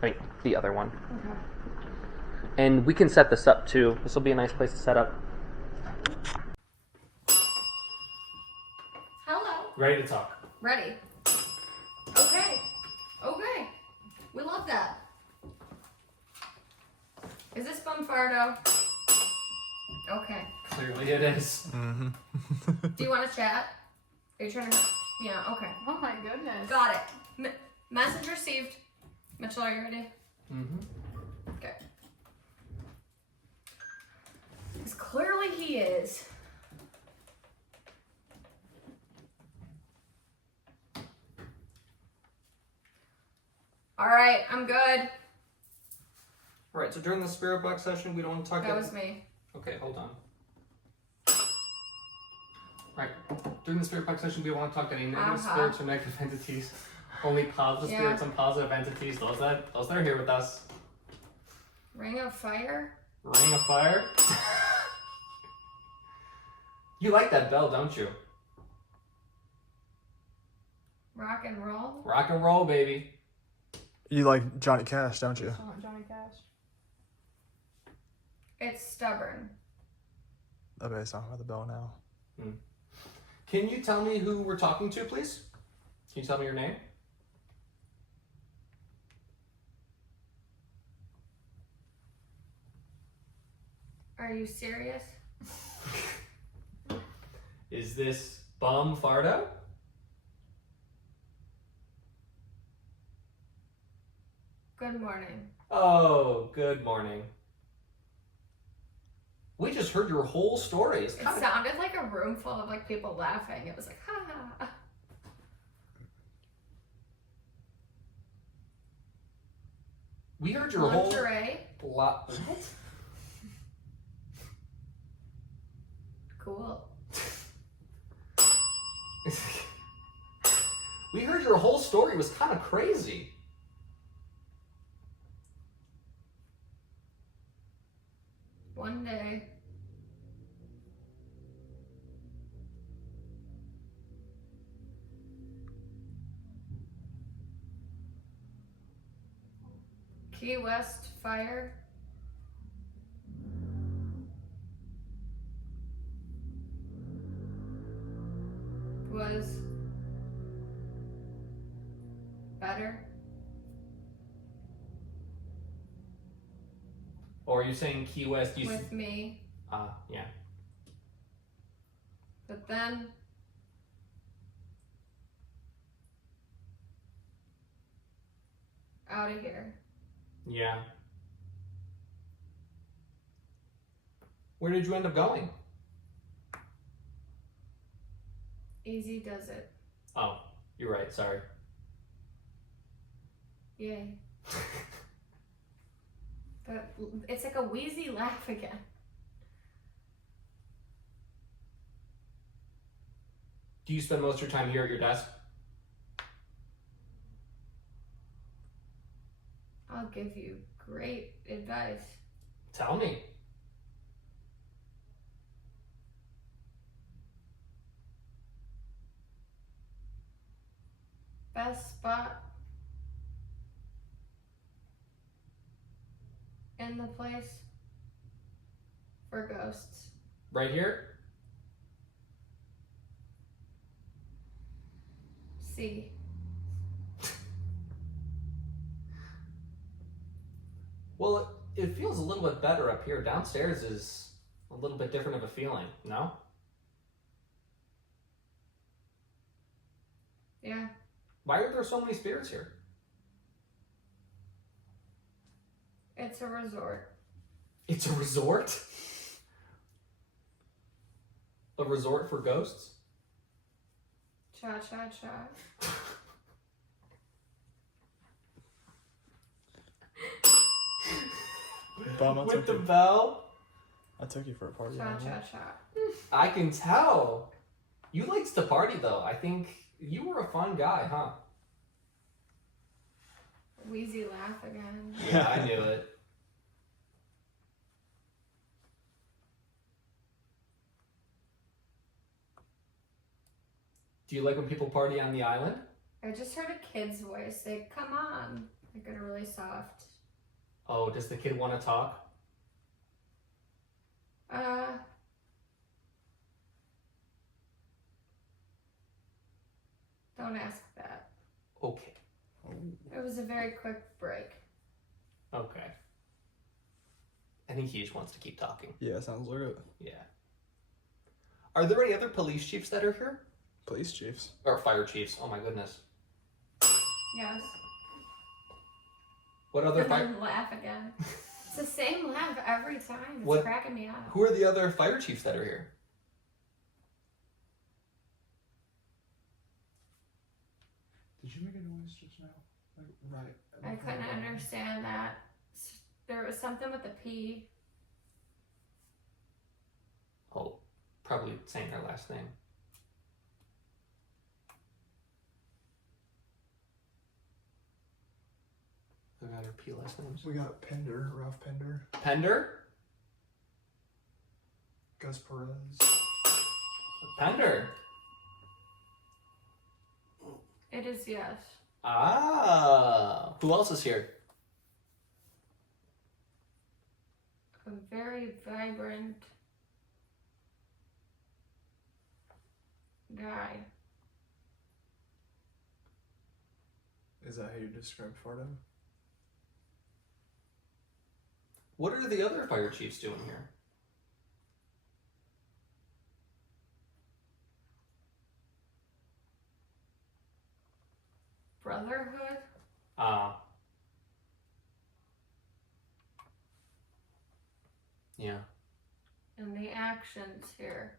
I mean, the other one. Okay. And we can set this up too. This will be a nice place to set up. Hello. Ready to talk. Ready. Okay. Okay. We love that. Is this Farto? Okay. Clearly it is. Do you want to chat? Are you trying to? Yeah. Okay. Oh my goodness. Got it. Message received. Mitchell, are you ready? Mm-hmm. Okay. Because clearly he is. All right, I'm good. Right, so during the spirit box session, we don't want to talk That was me. Okay, hold on. Right, during the spirit box session, we want to talk to any negative spirits or negative entities. Only positive spirits and positive entities, those that are here with us. Ring of fire? Ring of fire? You like that bell, don't you? Rock and roll? Rock and roll, baby. You like Johnny Cash, don't you? I want Johnny Cash. It's stubborn. Okay, it's talking about the bell now. Can you tell me who we're talking to, please? Can you tell me your name? Are you serious? Is this Bum Farto? Good morning. Oh, good morning. We just heard your whole story. It's It kind of... sounded like a room full of like people laughing. It was like, ha ha. We heard your whole... Lingerie? What? Cool. We heard your whole story. It was kind of crazy. One day, Key West fire was better. Or are you saying Key West? With me. Yeah. But then out of here. Yeah. Where did you end up going? Easy does it. Oh, you're right. Sorry. Yay. But it's like a wheezy laugh again. Do you spend most of your time here at your desk? I'll give you great advice. Tell me. Best spot in the place for ghosts. Right here? C. Well, it feels a little bit better up here. Downstairs is a little bit different of a feeling, no? Yeah. Why are there so many spirits here? It's a resort. It's a resort? A resort for ghosts? Cha cha cha. Bum, With the bell? I took you for a party. Cha cha cha. I can tell. You likes to party though. I think you were a fun guy, huh? Wheezy laugh again. Yeah, I knew it. Do you like when people party on the island? I just heard a kid's voice say, "Come on." Like in a really soft. Oh, does the kid want to talk? Don't ask that. Okay. It was a very quick break. Okay. I think he just wants to keep talking. Yeah, sounds like it. Yeah. Are there any other police chiefs that are here? Police chiefs. Or fire chiefs? Oh my goodness. Yes. What other And fire? then laugh again. It's the same laugh every time. It's What- cracking me up. Who are the other fire chiefs that are here? Did you make a noise just now? Like, right. I couldn't understand that. There was something with the P. Oh, probably saying their last name. I got her P last names. We got Pender, Ralph Pender, Pender? Gus Perez. Pender. It is yes. Ah. Who else is here? A very vibrant guy. Is that how you describe Farto? What are the other fire chiefs doing here? Brotherhood? Yeah. And the actions here.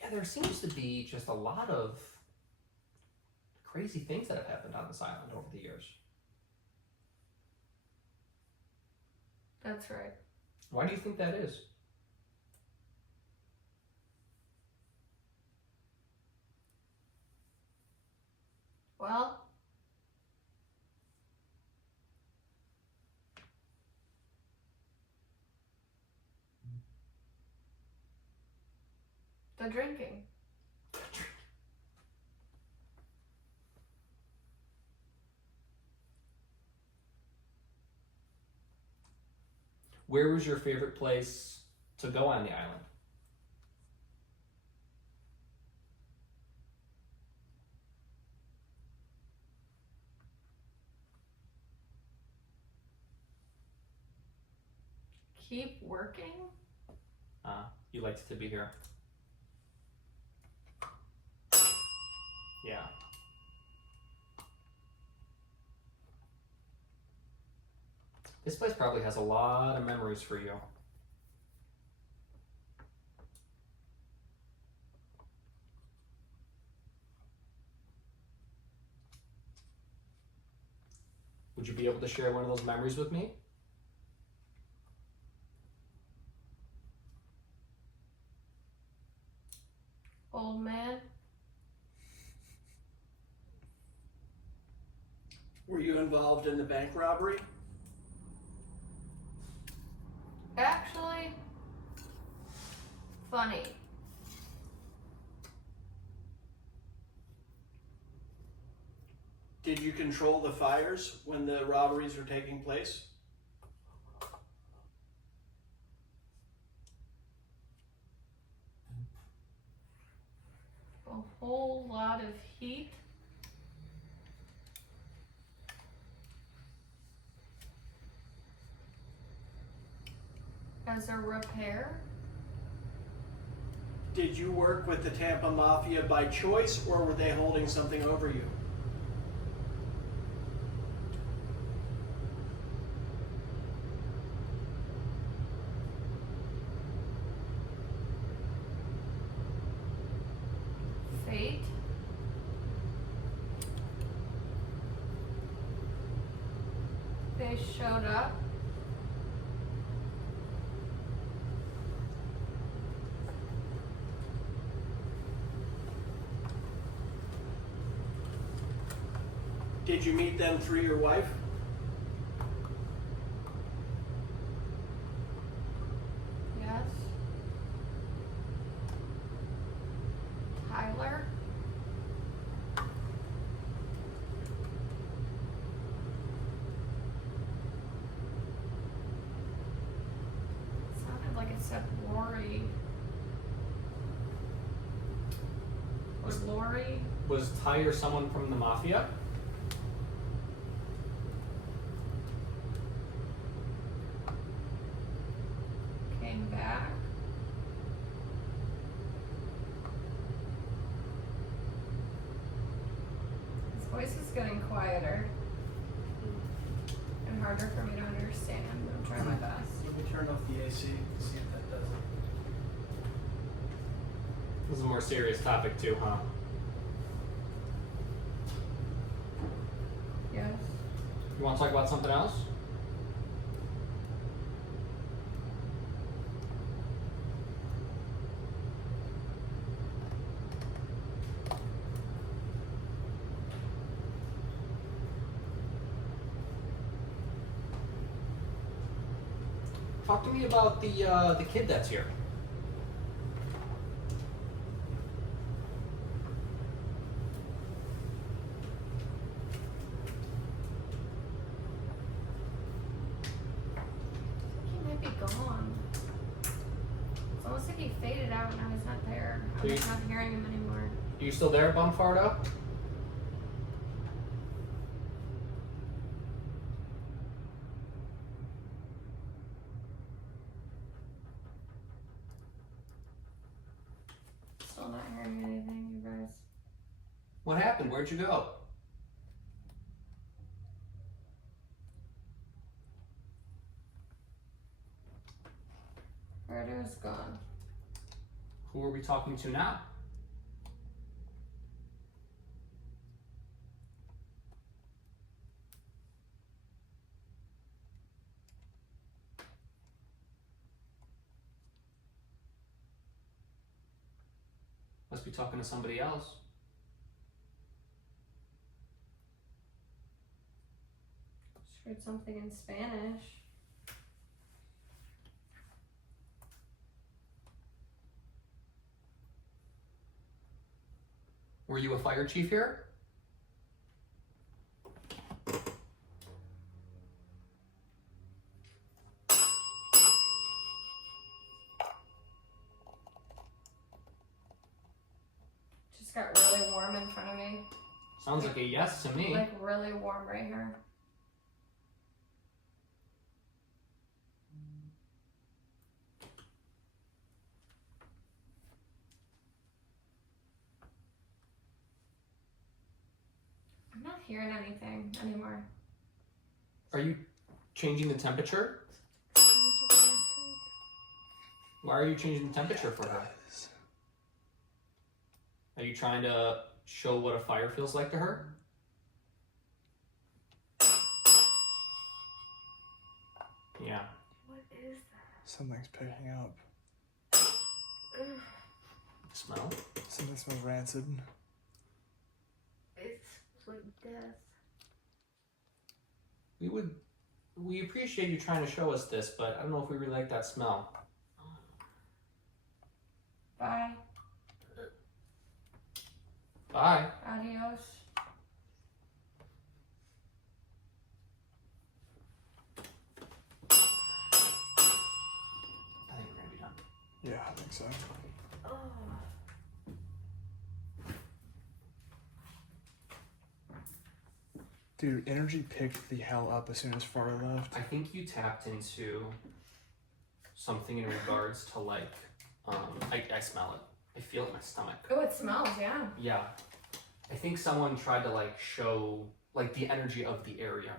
Yeah, there seems to be just a lot of crazy things that have happened on this island over the years. That's right. Why do you think that is? Well, the drinking. Where was your favorite place to go on the island? Keep working? You liked to be here. Yeah. This place probably has a lot of memories for you. Would you be able to share one of those memories with me? Old man? Were you involved in the bank robbery? Actually, funny. Did you control the fires when the robberies were taking place? A whole lot of heat. As a repair? Did you work with the Tampa Mafia by choice, or were they holding something over you? Fate? They showed up. Did you meet them through your wife? Yes. Tyler? Sounded like it said Lori. Was Lori? Was Tyler someone from the Mafia? Came back. His voice is getting quieter and harder for me to understand. I'm trying my best. Let me turn off the AC, see if that does it. This is a more serious topic too, huh? Yes. You want to talk about something else? Talk to me about the kid that's here. He might be gone. It's almost like he faded out when I was not there. I'm Please. just not hearing him anymore. Are you still there, Bum Farto? Still not hearing anything, you guys. What happened? Where'd you go? Farto's gone. Who are we talking to now? Must be talking to somebody else. Heard something in Spanish. Were you a fire chief here? Just got really warm in front of me. Sounds like a yes to me. Like really warm right here. I'm not hearing anything anymore. Are you changing the temperature? Why are you changing the temperature for her? Are you trying to show what a fire feels like to her? Yeah. What is that? Something's picking up. Smell? Something smells rancid. It's like death. We appreciate you trying to show us this, but I don't know if we really like that smell. Bye. Bye. Adios. I think we're gonna be done. Yeah, I think so. Oh. Dude, energy picked the hell up as soon as Farto left. I think you tapped into something in regards to like, I smell it. I feel it in my stomach. Oh, it smells, yeah. Yeah. I think someone tried to like show like the energy of the area.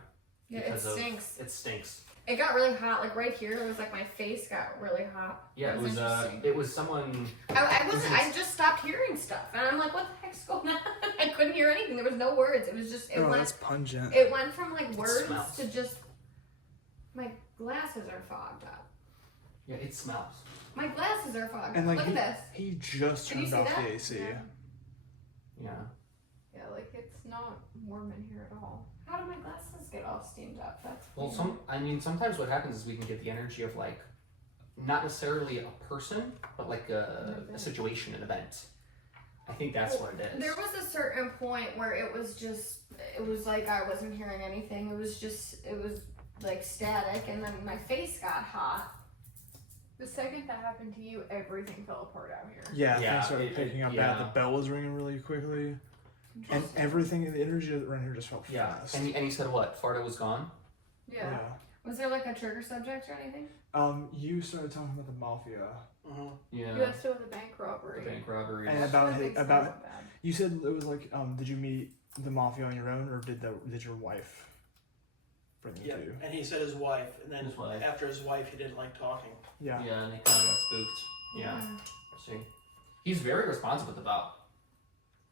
Yeah, it because of- stinks. It stinks. It got really hot, like right here. It was like my face got really hot. Yeah, interesting. it was someone. I just stopped hearing stuff, and I'm like, what the heck's going on? I couldn't hear anything. There was no words. It was just it Oh, went. that's pungent. It went from like words smells. to just my glasses are fogged up. Yeah, it smells. My glasses are fogged And up. like Look at this. he just Can you turned see off that? the AC. Yeah. Yeah. Yeah, like it's not warm in here at all. How do my glasses get all steamed up? That's Well, weird. sometimes what happens is we can get the energy of like, not necessarily a person, but like a situation, an event. I think that's what it is. There was a certain point where it was like I wasn't hearing anything. It was like static, and then my face got hot. The second that happened to you, everything fell apart out here. Yeah, Yeah, things started picking up bad. yeah. The bell was ringing really quickly. And everything, the energy around here just felt Yeah. fast. And he said what? Farto was gone? Yeah. Was there like a trigger subject or anything? You started talking about the mafia. Yeah. You guys still have the bank robbery. The bank robbery. And That's about when his, things got about bad. you said it was like did you meet the mafia on your own, or did your wife bring you Yeah, to you? and he said his wife, and then His wife. after his wife, he didn't like talking. Yeah. Yeah, and he kind of got spooked. Yeah. See, he's very responsive with the bell.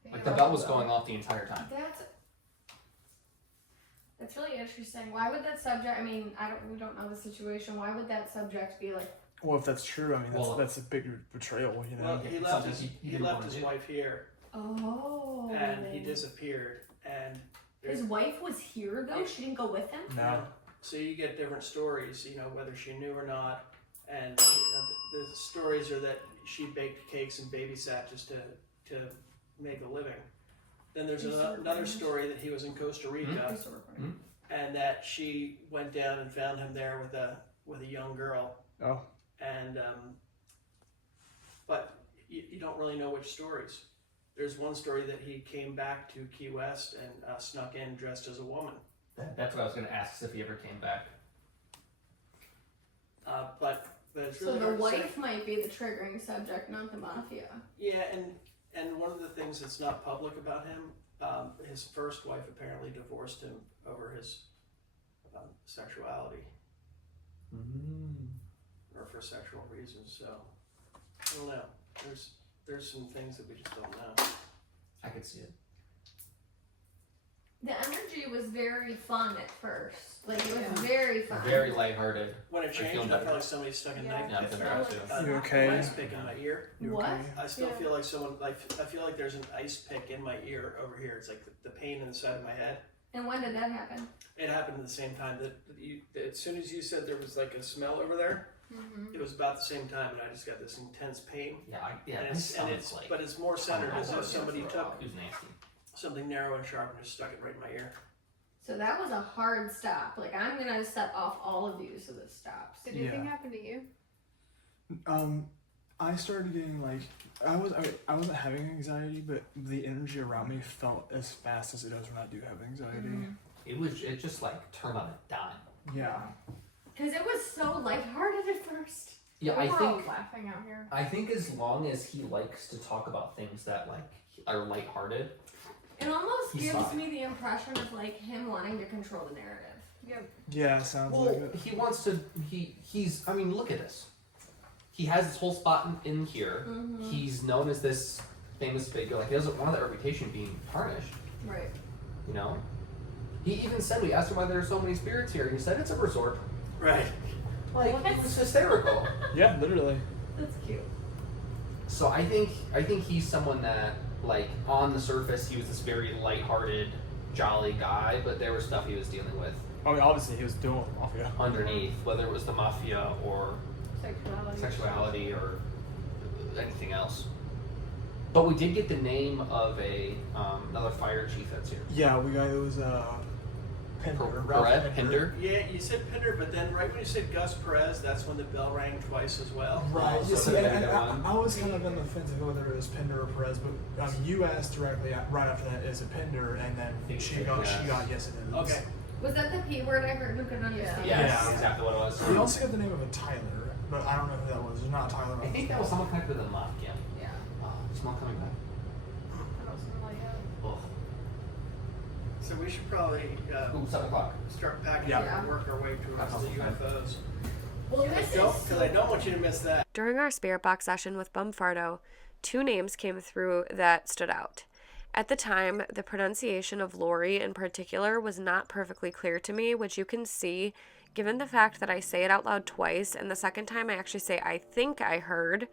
Like the bell was going off the entire time. That's really interesting. Why would that subject? I mean, we don't know the situation. Why would that subject be like? Well, if that's true, I mean that's a big betrayal, you know. Well, he it's left something his, he he didn't left wanna his do. wife here, Oh. and he disappeared. And His wife was here though. She didn't go with him. No. so you get different stories, whether she knew or not. And the stories are that she baked cakes and babysat just to make a living. Then there's another story that he was in Costa Rica, and that she went down and found him there with a young girl. Oh. And but you don't really know which stories. There's one story that he came back to Key West and snuck in dressed as a woman. That's what I was going to ask, if he ever came back. But it's So really the hard to say. wife might be the triggering subject, not the mafia. Yeah, and one of the things that's not public about him, his first wife apparently divorced him over his sexuality or for sexual reasons. So I don't know. There's some things that we just don't know. I could see it. The energy was very fun at first. Like it was very fun. Very lighthearted. When it I feel changed, I better. feel like somebody stuck a Yeah. knife Yeah, I've been there too. You okay? Ice pick in my ear. You What? okay? I still Yeah. feel like I feel like there's an ice pick in my ear over here. It's like the pain inside of my head. And when did that happen? It happened at the same time that as soon as you said there was like a smell over there, it was about the same time, and I just got this intense pain. Yeah, And my stomach's like. but it's more centered as if somebody took It was nasty. something narrow and sharp and just stuck it right in my ear. So that was a hard stop. Like, I'm gonna set off all of you so this stops. Did anything happen to you? I started getting like I wasn't having anxiety, but the energy around me felt as fast as it does when I do have anxiety. It just like turned on a dime. Yeah. Because it was so lighthearted at first. Yeah, We're I all think laughing out here. I think as long as he likes to talk about things that like are lighthearted. It almost He's gives fine. me the impression of like him wanting to control the narrative. Yep. Yeah, sounds like Well, it. he wants to. He's. I mean, look at this. He has this whole spot in here. Mm-hmm. He's known as this famous figure. Like he doesn't want that reputation being tarnished. Right. You know. He even said, we asked him why there are so many spirits here. He said it's a resort. Right. Like it was hysterical. Yeah, literally. That's cute. So I think he's someone that like on the surface he was this very lighthearted, jolly guy, but there was stuff he was dealing with I mean, obviously he was doing mafia. underneath, whether it was the mafia or Sexuality. sexuality or anything else. But we did get the name of another fire chief that's here. Yeah, we got it was Pinder. Pinder. Yeah, you said Pinder, but then right when you said Gus Perez, that's when the bell rang twice as well. Right. So You see, the and bigger one. I was kind of on the fence of whether it was Pinder or Perez, but you asked directly right after that, is it Pinder? And then think she so, got yeah. yes it is. Okay. Was that the P word I heard who could understand? Yeah, Yeah. that's exactly what it was. We also got the name of a Tyler, but I don't know who that was. There's not a Tyler. I think that was someone connected to the mafia. Yeah. Oh, smell coming back. I don't smell like that. Ugh. So we should probably Ooh, 7 o'clock. start packing Yeah. up and work our way through the rest of the UFOs. Well, this is Because I don't want you to miss that. During our spirit box session with Bum Farto, 2 names came through that stood out. At the time, the pronunciation of Lori in particular was not perfectly clear to me, which you can see given the fact that I say it out loud twice, and the second time I actually say I think I heard.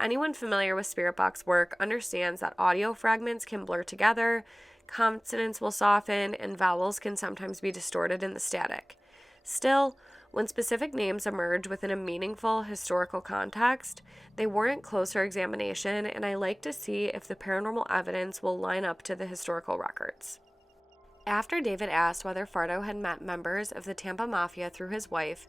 Anyone familiar with spirit box work understands that audio fragments can blur together, consonants will soften, and vowels can sometimes be distorted in the static. Still, when specific names emerge within a meaningful historical context, they warrant closer examination, and I like to see if the paranormal evidence will line up to the historical records. After David asked whether Farto had met members of the Tampa Mafia through his wife,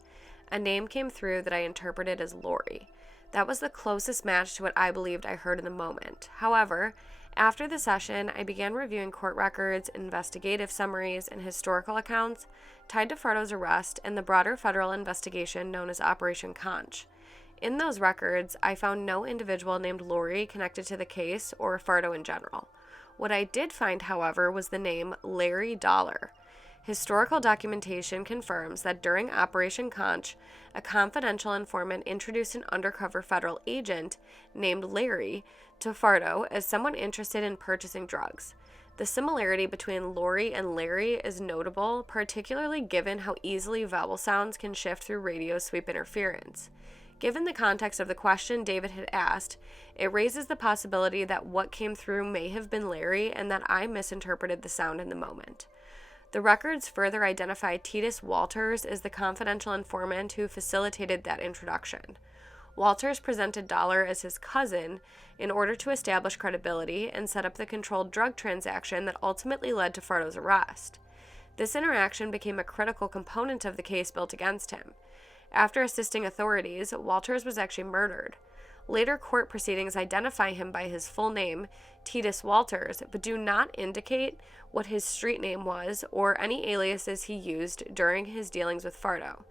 a name came through that I interpreted as Lori. That was the closest match to what I believed I heard in the moment. However, after the session, I began reviewing court records, investigative summaries, and historical accounts tied to Farto's arrest and the broader federal investigation known as Operation Conch. In those records, I found no individual named Lori connected to the case or Farto in general. What I did find, however, was the name Larry Dollar. Historical documentation confirms that during Operation Conch, a confidential informant introduced an undercover federal agent named Larry to Farto as someone interested in purchasing drugs. The similarity between Lori and Larry is notable, particularly given how easily vowel sounds can shift through radio sweep interference. Given the context of the question David had asked, it raises the possibility that what came through may have been Larry and that I misinterpreted the sound in the moment. The records further identify Titus Walters as the confidential informant who facilitated that introduction. Walters presented Dollar as his cousin in order to establish credibility and set up the controlled drug transaction that ultimately led to Farto's arrest. This interaction became a critical component of the case built against him. After assisting authorities, Walters was actually murdered. Later court proceedings identify him by his full name, Titus Walters, but do not indicate what his street name was or any aliases he used during his dealings with Farto.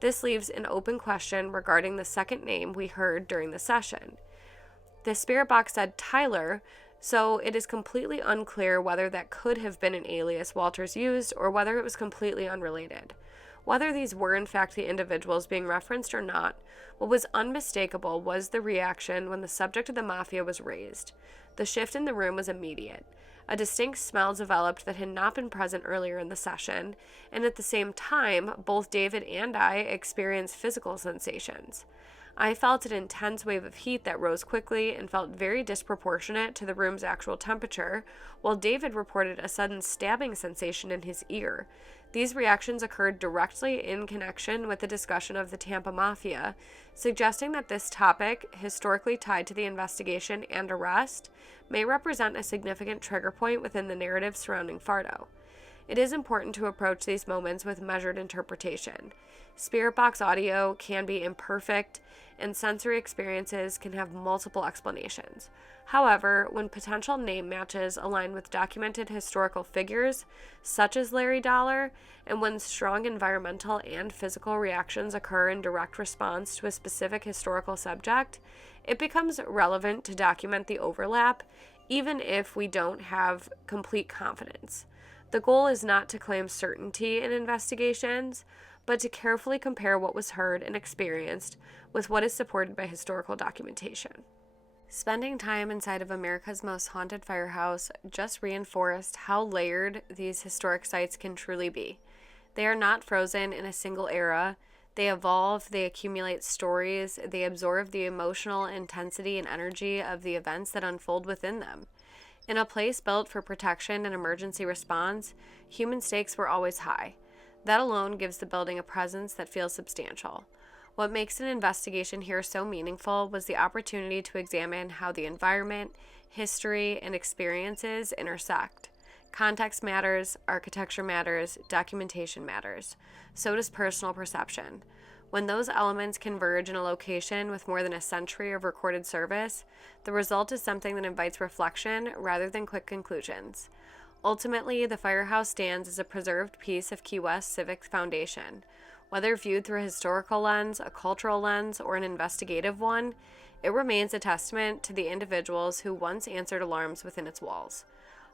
This leaves an open question regarding the second name we heard during the session. The spirit box said Tyler, so it is completely unclear whether that could have been an alias Walters used or whether it was completely unrelated. Whether these were in fact the individuals being referenced or not, what was unmistakable was the reaction when the subject of the mafia was raised. The shift in the room was immediate. A distinct smell developed that had not been present earlier in the session, and at the same time, both David and I experienced physical sensations. I felt an intense wave of heat that rose quickly and felt very disproportionate to the room's actual temperature, while David reported a sudden stabbing sensation in his ear. These reactions occurred directly in connection with the discussion of the Tampa Mafia, suggesting that this topic, historically tied to the investigation and arrest, may represent a significant trigger point within the narrative surrounding Farto. It is important to approach these moments with measured interpretation. Spirit box audio can be imperfect, and sensory experiences can have multiple explanations. However, when potential name matches align with documented historical figures, such as Larry Dollar, and when strong environmental and physical reactions occur in direct response to a specific historical subject, it becomes relevant to document the overlap, even if we don't have complete confidence. The goal is not to claim certainty in investigations, but to carefully compare what was heard and experienced with what is supported by historical documentation. Spending time inside of America's most haunted firehouse just reinforced how layered these historic sites can truly be. They are not frozen in a single era. They evolve, they accumulate stories, they absorb the emotional intensity and energy of the events that unfold within them. In a place built for protection and emergency response, human stakes were always high. That alone gives the building a presence that feels substantial. What makes an investigation here so meaningful was the opportunity to examine how the environment, history, and experiences intersect. Context matters, architecture matters, documentation matters. So does personal perception. When those elements converge in a location with more than a century of recorded service, the result is something that invites reflection rather than quick conclusions. Ultimately, the firehouse stands as a preserved piece of Key West's civic foundation. Whether viewed through a historical lens, a cultural lens, or an investigative one, it remains a testament to the individuals who once answered alarms within its walls.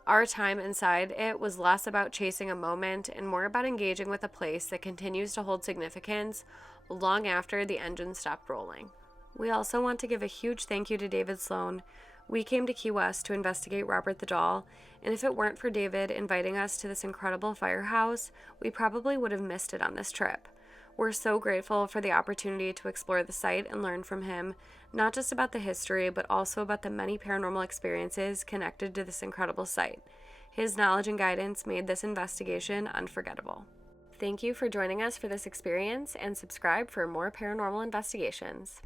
Our time inside it was less about chasing a moment and more about engaging with a place that continues to hold significance long after the engine stopped rolling. We also want to give a huge thank you to David Sloan. We came to Key West to investigate Robert the Doll, and if it weren't for David inviting us to this incredible firehouse, we probably would have missed it on this trip. We're so grateful for the opportunity to explore the site and learn from him, not just about the history, but also about the many paranormal experiences connected to this incredible site. His knowledge and guidance made this investigation unforgettable. Thank you for joining us for this experience, and subscribe for more paranormal investigations.